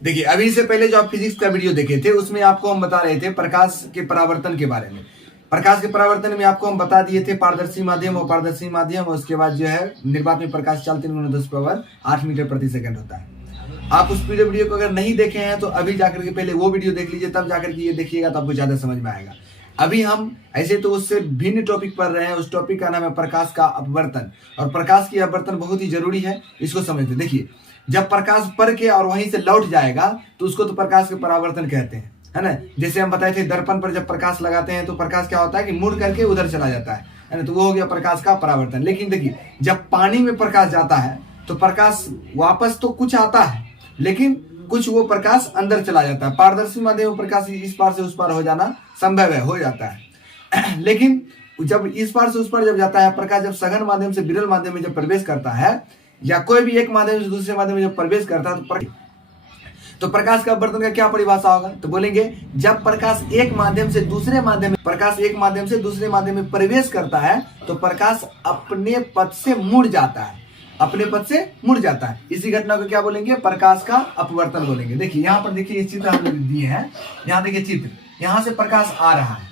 देखिए, अभी से पहले जो आप फिजिक्स का वीडियो देखे थे उसमें आपको हम बता रहे थे प्रकाश के परावर्तन के बारे में। प्रकाश के परावर्तन में आपको हम बता दिए थे पारदर्शी माध्यम और पारदर्शी माध्यम, और उसके बाद जो है निर्वात में प्रकाश चाल 3×10⁸ मीटर प्रति सेकंड होता है। आप उस वीडियो को अगर नहीं देखे हैं तो अभी जाकर के पहले वो वीडियो देख लीजिए, तब जाकर के ये देखिएगा तो आपको ज्यादा समझ में आएगा। अभी हम ऐसे तो उससे भिन्न टॉपिक पढ़ रहे हैं, उस टॉपिक का नाम है प्रकाश का अपवर्तन, और प्रकाश की अपवर्तन बहुत ही जरूरी है, इसको समझते। देखिए, जब प्रकाश पढ़ के और वहीं से लौट जाएगा तो उसको तो प्रकाश के परावर्तन कहते हैं, है ना। जैसे हम बताए थे दर्पण पर जब प्रकाश लगाते हैं तो प्रकाश क्या होता है कि मुड़ करके उधर चला जाता है ना, तो वो हो गया प्रकाश का परावर्तन। लेकिन देखिए, जब पानी में प्रकाश जाता है तो प्रकाश वापस तो कुछ आता है, लेकिन कुछ वो प्रकाश अंदर चला जाता है। पारदर्शी माध्यम में प्रकाश इस पार से उस पार हो जाना संभव है, हो जाता है। लेकिन जब इस पार से उस पार जब जाता है प्रकाश, जब सघन माध्यम से विरल माध्यम में जब प्रवेश करता है, या कोई भी एक माध्यम से दूसरे माध्यम में जब प्रवेश करता है तो प्रकाश का अपवर्तन का क्या परिभाषा होगा, तो बोलेंगे जब प्रकाश एक माध्यम से दूसरे माध्यम में प्रवेश करता है तो प्रकाश अपने पथ से मुड़ जाता है, अपने पथ से मुड़ जाता है। इसी घटना को क्या बोलेंगे, प्रकाश का अपवर्तन बोलेंगे। देखिए यहाँ पर देखिए, ये चित्र हमने दिए हैं, यहाँ देखिए चित्र, यहाँ से प्रकाश आ रहा है,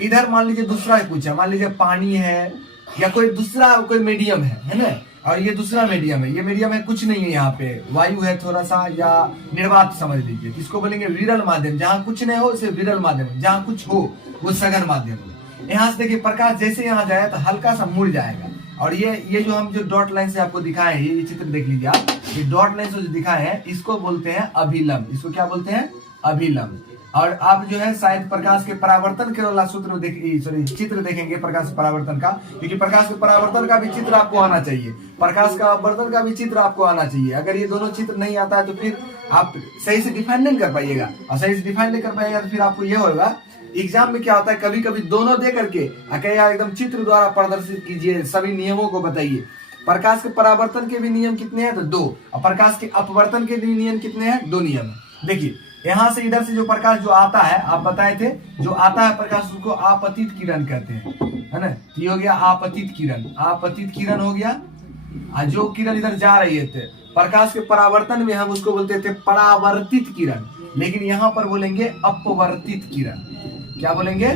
इधर मान लीजिए दूसरा कुछ है, मान लीजिए पानी है या कोई दूसरा कोई मीडियम है ना, और ये दूसरा मीडियम है, ये मीडियम है कुछ नहीं है, यहाँ पे वायु है थोड़ा सा, या निर्वात समझ लीजिए, इसको बोलेंगे विरल माध्यम। जहाँ कुछ नहीं हो उसे विरल माध्यम, जहाँ कुछ हो वो सघन माध्यम। यहाँ से देखिए प्रकाश जैसे यहाँ जाए तो हल्का सा मुड़ जाएगा, और ये जो हम जो डॉट लाइन से आपको दिखाए हैं, ये चित्र देख लीजिए आप, ये डॉट लाइन से जो दिखाए हैं इसको बोलते हैं अभिलंब। इसको क्या बोलते हैं, अभिलंब। और आप जो है शायद प्रकाश के परावर्तन के वाला चित्र देखेंगे प्रकाश परावर्तन का, क्योंकि प्रकाश के परावर्तन का भी चित्र आपको आना चाहिए, प्रकाश का अपवर्तन का भी चित्र आपको आना चाहिए। अगर ये दोनों चित्र नहीं आता है तो फिर आप सही से डिफाइन नहीं कर पाइएगा, और सही से डिफाइन नहीं कर पाइएगा तो फिर आपको ये होगा, एग्जाम में क्या होता है कभी कभी दोनों दे करके एकदम चित्र द्वारा प्रदर्शित कीजिए, सभी नियमों को बताइए। प्रकाश के परावर्तन के भी नियम कितने हैं, तो 2, और प्रकाश के अपवर्तन के भी नियम कितने हैं, 2 नियम। देखिए यहाँ से इधर से जो प्रकाश जो आता है, आप बताए थे जो आता है प्रकाश उसको आपतित किरण कहते हैं, है ना। ये हो गया आपतित किरण, आपतित किरण हो गया। जो किरण इधर जा रही है प्रकाश के परावर्तन में हम उसको बोलते थे परावर्तित किरण, लेकिन यहाँ पर बोलेंगे अपवर्तित किरण। क्या बोलेंगे,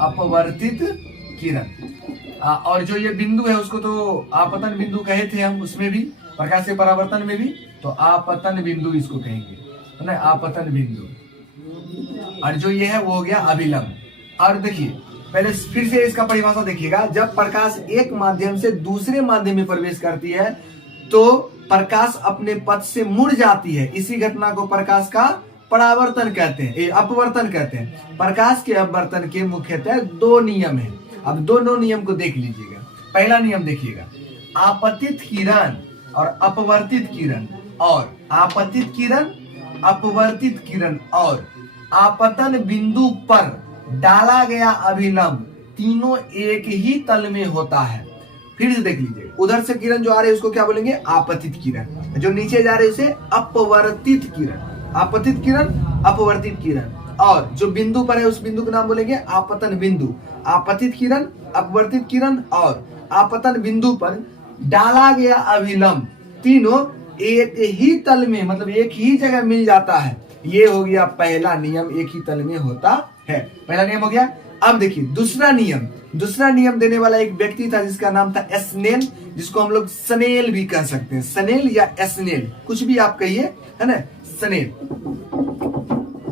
अपवर्तित किरण। और जो ये बिंदु है उसको तो आपतन बिंदु कहे थे हम, उसमें भी प्रकाश के परावर्तन में भी, तो आपतन बिंदु इसको कहेंगे, है ना, आपतन बिंदु। और जो ये है वो हो गया अभिलंब। और देखिए पहले फिर से इसका परिभाषा देखिएगा, जब प्रकाश एक माध्यम से दूसरे माध्यम में प्रवेश करती है तो प्रकाश अपने पथ से मुड़ जाती है, इसी घटना को प्रकाश का परावर्तन कहते हैं, अपवर्तन कहते हैं। प्रकाश के अपवर्तन के मुख्यतः 2 नियम हैं। अब दोनों नियम को देख लीजिएगा। पहला नियम देखिएगा, आपतित किरण और अपवर्तित किरण, और आपतित किरण, अपवर्तित किरण और आपतन बिंदु पर डाला गया अभिलंब तीनों एक ही तल में होता है। फिर से देख लीजिए, उधर से किरण जो आ रही है उसको क्या बोलेंगे, आपतित किरण, जो नीचे जा रही है उसे अपवर्तित किरण, आपतित किरण, अपवर्तित किरण, और जो बिंदु पर है उस बिंदु का नाम बोलेंगे आपतन बिंदु। आपतित किरण, अपवर्तित किरण और आपतन बिंदु पर डाला गया अभिलंब तीनों एक ही तल में, मतलब एक ही जगह मिल जाता है। ये हो गया पहला नियम, एक ही तल में होता है, पहला नियम हो गया। अब देखिए दूसरा नियम देने वाला एक व्यक्ति था जिसका नाम था स्नेल, जिसको हम लोग स्नेल भी कह सकते हैं, स्नेल या स्नेल कुछ भी आप कहिए, है ना, स्नेल।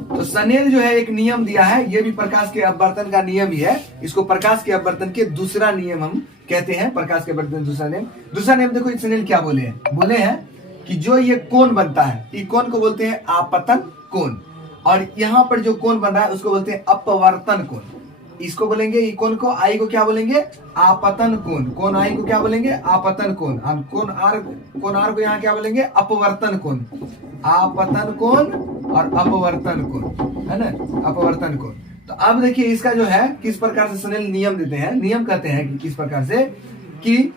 तो स्नेल जो है एक नियम दिया है, ये भी प्रकाश के अपवर्तन का नियम ही है, इसको प्रकाश के अपवर्तन के दूसरा नियम हम कहते हैं, प्रकाश के अपवर्तन दूसरा नियम। देखो स्नेल क्या बोले हैं कि जो ये कोण बनता है, ये कोण को बोलते हैं आपतन कोण, और यहाँ पर जो कोण बन रहा है उसको बोलते हैं अपवर्तन कोण। इसको बोलेंगे, ये कोण को आई को क्या बोलेंगे, आपतन कोण। कोण आई को क्या बोलेंगे, आपतन कोण। कोण आर को यहाँ क्या बोलेंगे, अपवर्तन कोण। आपतन कोण और अपवर्तन कोण, है ना, अपवर्तन कोण। तो अब देखिए इसका जो है किस प्रकार से स्नेल नियम देते हैं, नियम कहते हैं कि किस प्रकार से, कि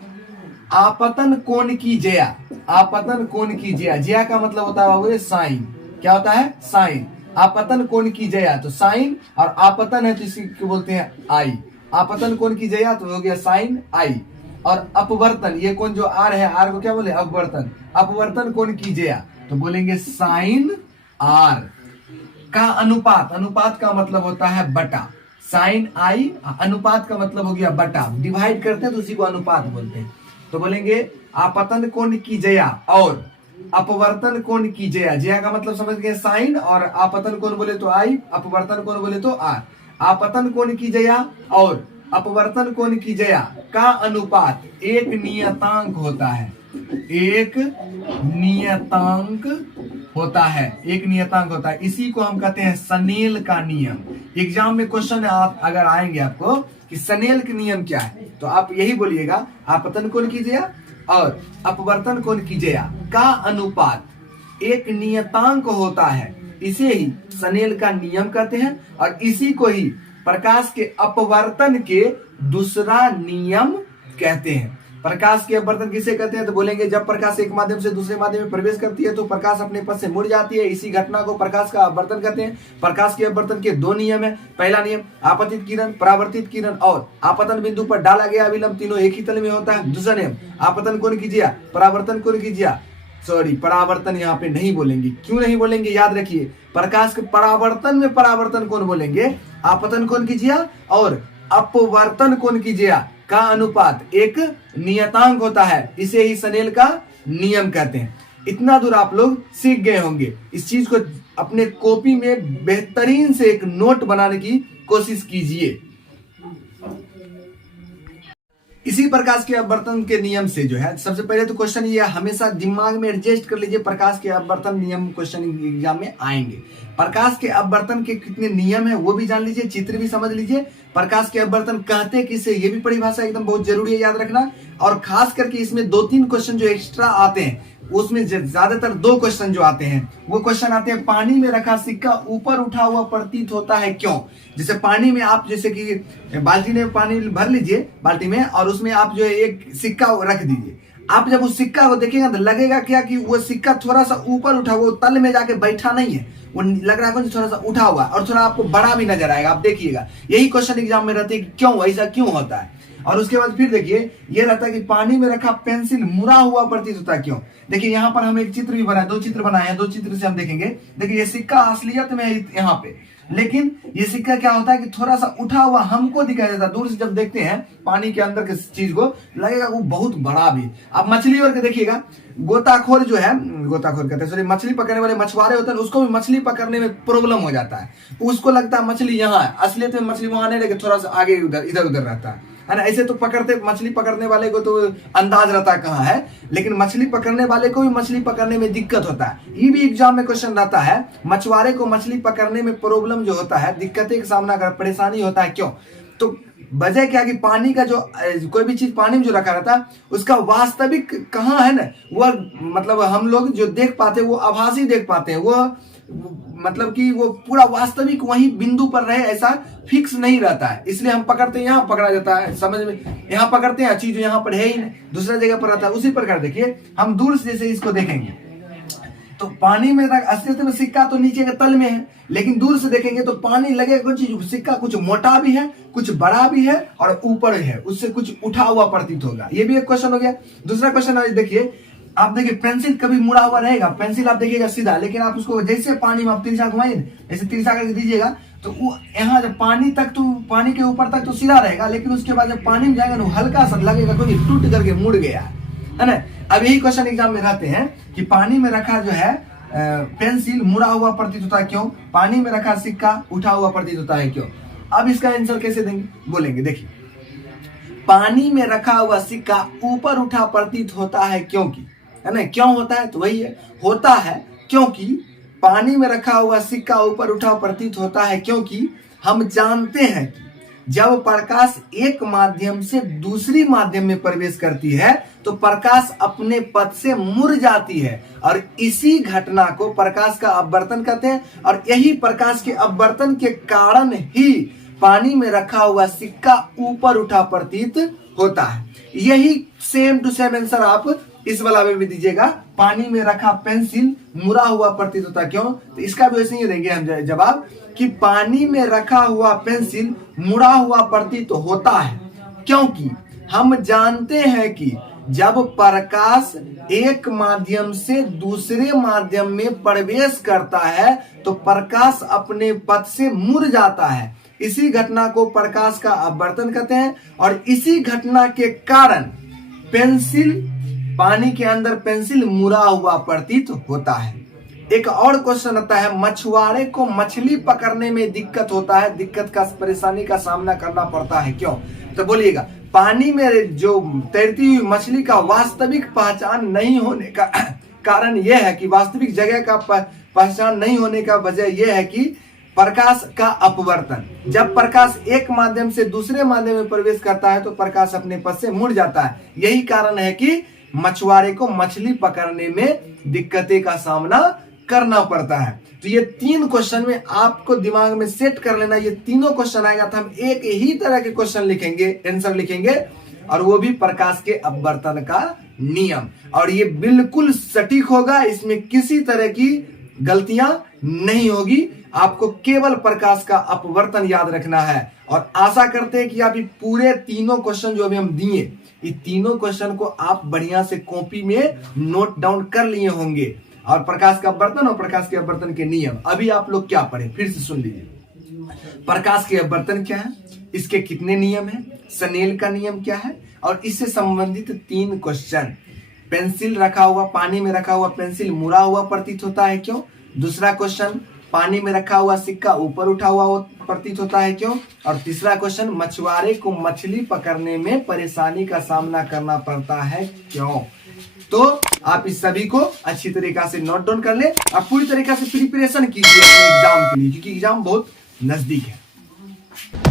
आपतन कोण की ज्या, आपतन कोण की ज्या, ज्या का मतलब होता है साइन, क्या होता है, साइन। आपतन कोण की ज्या तो साइन, और आपतन है तो इसी बोलते हैं आई। आपतन कोण की ज्या तो हो गया साइन आई, और अपवर्तन, ये कोण जो आर है, आर को क्या बोले, अपवर्तन। अपवर्तन कोण की ज्या तो बोलेंगे साइन आर का अनुपात, अनुपात का मतलब होता है बटा, साइन आई, अनुपात का मतलब हो गया बटा, डिवाइड करते हैं तो उसी को अनुपात बोलते हैं। तो बोलेंगे आपतन कोण की जया और अपवर्तन कोण की जया, जया का मतलब समझ गए साइन, और आपतन कोण बोले तो आई, अपवर्तन कोण बोले तो आर। आपतन कोण की जया और अपवर्तन कोण की जया का अनुपात एक नियतांक होता है, एक नियतांक होता है, एक नियतांक होता है। इसी को हम कहते हैं सनेल का नियम। एग्जाम में क्वेश्चन अगर आएंगे आपको कि सनेल का नियम क्या है, तो आप यही बोलिएगा आपतन कोण की जया और अपवर्तन कोण की जया का अनुपात एक नियतांक होता है, इसे ही सनेल का नियम कहते हैं। और इसी को ही प्रकाश के अपवर्तन के दूसरा नियम कहते हैं। प्रकाश के अपवर्तन किसे कहते हैं, तो बोलेंगे जब प्रकाश एक माध्यम से दूसरे माध्यम में प्रवेश करती है तो प्रकाश अपने पथ से मुड़ जाती है, इसी घटना को प्रकाश का अपवर्तन कहते हैं। प्रकाश के अपवर्तन के दो नियम है। पहला नियम आपतित किरण, परावर्तित किरण और आपतन बिंदु पर डाला गया अभिलंब तीनों एक ही तल में होता है। दूसरा नियम आपतन कोण की जया, परावर्तन कोण की जया, सॉरी परावर्तन यहाँ पे नहीं बोलेंगे। क्यों नहीं बोलेंगे, याद रखिए, प्रकाश के परावर्तन में परावर्तन कोण बोलेंगे, आपतन कोण की जया और अपवर्तन कोण की जया का अनुपात एक नियतांक होता है, इसे ही सनेल का नियम कहते हैं। इतना दूर आप लोग सीख गए होंगे। इस चीज को अपने कॉपी में बेहतरीन से एक नोट बनाने की कोशिश कीजिए। इसी प्रकाश के अपवर्तन के नियम से जो है, सबसे पहले तो क्वेश्चन ये हमेशा दिमाग में एडजस्ट कर लीजिए, प्रकाश के अपवर्तन नियम क्वेश्चन एग्जाम में आएंगे। प्रकाश के अपवर्तन के कितने नियम है वो भी जान लीजिए, चित्र भी समझ लीजिए। प्रकाश के अपवर्तन कहते किसे, ये भी परिभाषा एकदम बहुत जरूरी है याद रखना। और खास करके इसमें 2-3 क्वेश्चन जो एक्स्ट्रा आते हैं, उसमें ज्यादातर 2 क्वेश्चन जो आते हैं वो क्वेश्चन आते हैं, पानी में रखा सिक्का ऊपर उठा हुआ प्रतीत होता है क्यों। जैसे पानी में आप, जैसे कि बाल्टी में पानी भर लीजिए बाल्टी में, और उसमें आप जो है एक सिक्का रख दीजिए। आप जब उस सिक्का को देखेंगे तो लगेगा क्या कि वो सिक्का थोड़ा सा ऊपर उठा हुआ, तल में जाके बैठा नहीं है, वो लग रहा है थोड़ा सा उठा हुआ, और थोड़ा आपको बड़ा भी नजर आएगा। आप देखिएगा, यही क्वेश्चन एग्जाम में रहते हैं कि क्यों ऐसा क्यों होता है। और उसके बाद फिर देखिए ये रहता है कि पानी में रखा पेंसिल मुड़ा हुआ प्रतीत होता है क्यों। देखिए यहाँ पर हम एक चित्र भी बनाए, 2 चित्र बनाए हैं, 2 चित्र से हम देखेंगे। देखिए ये सिक्का असलियत में है यहाँ पे, लेकिन ये सिक्का क्या होता है कि थोड़ा सा उठा हुआ हमको दिखाई देता है। दूर से जब देखते हैं पानी के अंदर के चीज को लगेगा वो बहुत बड़ा भी। अब मछली और के देखिएगा, गोताखोर जो है, गोताखोर कहते हैं सॉरी, मछली पकड़ने वाले मछुआरे होते हैं, उसको भी मछली पकड़ने में प्रॉब्लम हो जाता है। उसको लगता है मछली यहाँ है, असलियत में मछली वहां नहीं, लेकिन थोड़ा सा आगे इधर उधर रहता है ना। ऐसे तो पकड़ते, मछली पकड़ने वाले को तो अंदाज रहता है कहाँ है, लेकिन मछली पकड़ने वाले को भी मछली पकड़ने में दिक्कत होता है। ये भी एग्जाम में क्वेश्चन रहता है, मछुआरे को मछली पकड़ने में प्रॉब्लम जो होता है, दिक्कतें का सामना कर, परेशानी होता है क्यों। तो वजह क्या कि पानी का जो कोई भी चीज पानी में जो रखा रहता है उसका वास्तविक कहाँ है ना, वह मतलब हम लोग जो देख पाते हैं वो आभासी देख पाते हैं, वो मतलब कि वो पूरा वास्तविक वही बिंदु पर रहे ऐसा फिक्स नहीं रहता है। इसलिए हम पकड़ते हैं, यहाँ पकड़ा जाता है, समझ में, यहाँ पकड़ते हैं, चीज यहाँ पर है ही नहीं, दूसरा जगह पर रहता है। उसी प्रकार देखिए हम दूर से जैसे इसको देखेंगे तो पानी में असलियत में सिक्का तो नीचे के तल में है, लेकिन दूर से देखेंगे तो पानी लगेगा कुछ सिक्का कुछ मोटा भी है, कुछ बड़ा भी है और ऊपर है, उससे कुछ उठा हुआ प्रतीत होगा। ये भी एक क्वेश्चन हो गया। दूसरा क्वेश्चन देखिए, आप देखिए पेंसिल कभी मुड़ा हुआ रहेगा, पेंसिल आप देखिएगा सीधा, लेकिन आप उसको जैसे पानी में आप तिरछा घुमाइए, जैसे तिरछा करके दीजिएगा तो वो यहाँ जब पानी तक तो पानी के ऊपर तक तो सीधा रहेगा, लेकिन उसके बाद जब पानी में जाएगा तो हल्का सा लगेगा कोई टूट करके मुड़ गया है ना। अब यही क्वेश्चन एग्जाम में रहते हैं कि पानी में रखा जो है पेंसिल मुड़ा हुआ प्रतीत होता है क्यों, पानी में रखा सिक्का उठा हुआ प्रतीत होता है क्यों। अब इसका आंसर कैसे देंगे, बोलेंगे देखिए, पानी में रखा हुआ सिक्का ऊपर उठा प्रतीत होता है क्योंकि, है ना, क्यों होता है तो वही है, होता है क्योंकि पानी में रखा हुआ सिक्का ऊपर उठा प्रतीत होता है क्योंकि हम जानते हैं कि जब प्रकाश एक माध्यम से दूसरी माध्यम में प्रवेश करती है तो प्रकाश अपने पथ से मुड़ जाती है, और इसी घटना को प्रकाश का अपवर्तन कहते हैं। और यही प्रकाश के अपवर्तन के कारण ही पानी में रखा हुआ सिक्का ऊपर उठा प्रतीत होता है। यही सेम टू सेम आंसर आप इस वाला में भी दीजिएगा, पानी में रखा पेंसिल मुड़ा हुआ प्रतीत होता क्यों, तो इसका भी वैसे ही देंगे हम जवाब कि पानी में रखा हुआ पेंसिल मुड़ा हुआ प्रतीत होता है क्योंकि हम जानते हैं कि जब प्रकाश एक माध्यम से दूसरे माध्यम में प्रवेश करता है तो प्रकाश अपने पथ से मुड़ जाता है। इसी घटना को प्रकाश का अपवर्तन कहते हैं। और इसी घटना के कारण पेंसिल, पानी के अंदर पेंसिल मुड़ा हुआ प्रतीत होता है। एक और क्वेश्चन आता है, मछुआरे को मछली पकड़ने में दिक्कत होता है, दिक्कत का परेशानी का सामना करना पड़ता है, क्यों? तो बोलिएगा, पानी में जो तैरती हुई मछली का वास्तविक पहचान नहीं होने का कारण यह है कि वास्तविक जगह का पहचान नहीं होने का वजह यह है कि प्रकाश का अपवर्तन। जब प्रकाश एक माध्यम से दूसरे माध्यम में प्रवेश करता है तो प्रकाश अपने पथ से मुड़ जाता है। यही कारण है कि मछुआरे को मछली पकड़ने में दिक्कतें का सामना करना पड़ता है। तो ये 3 क्वेश्चन में आपको दिमाग में सेट कर लेना, ये तीनों क्वेश्चन आएगा तो हम एक ही तरह के क्वेश्चन लिखेंगे, आंसर लिखेंगे, और वो भी प्रकाश के अपवर्तन का नियम। और ये बिल्कुल सटीक होगा, इसमें किसी तरह की गलतियां नहीं होगी। आपको केवल प्रकाश का अपवर्तन याद रखना है। और आशा करते हैं कि आप ये पूरे तीनों क्वेश्चन जो अभी हम दिए, ये तीनों क्वेश्चन को आप बढ़िया से कॉपी में नोट डाउन कर लिए होंगे। और प्रकाश का अपवर्तन और प्रकाश के अपवर्तन के नियम अभी आप लोग क्या पढ़े, फिर से सुन लीजिए। प्रकाश के अपवर्तन क्या है, इसके कितने नियम हैं, स्नेल का नियम क्या है, और इससे संबंधित 3 क्वेश्चन। पेंसिल रखा हुआ, पानी में रखा हुआ पेंसिल मुड़ा हुआ प्रतीत होता है, क्यों? दूसरा क्वेश्चन, पानी में रखा हुआ सिक्का ऊपर उठा हुआ प्रतीत होता है, क्यों? और तीसरा क्वेश्चन, मछुआरे को मछली पकड़ने में परेशानी का सामना करना पड़ता है, क्यों? तो आप इस सभी को अच्छी तरीका से नोट डाउन कर ले। आप पूरी तरीका से प्रिपरेशन कीजिए अपने एग्जाम के लिए, क्योंकि एग्जाम बहुत नजदीक है।